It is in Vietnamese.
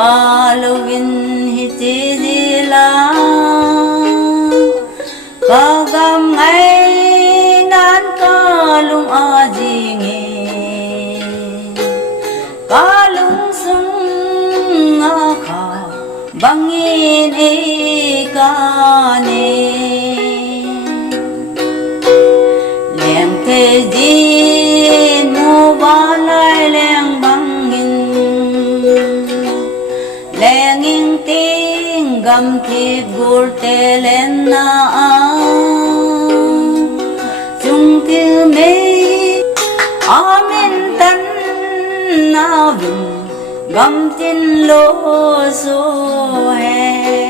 Kaluin hitidila Kagam ay nan kalung ajinge Kalung sung aka bangin ikane Leng te din mo balay leng bangin Lenging ting gam thip gur te len na Chung tiêu mê amin tan na vinh gam tin lo so he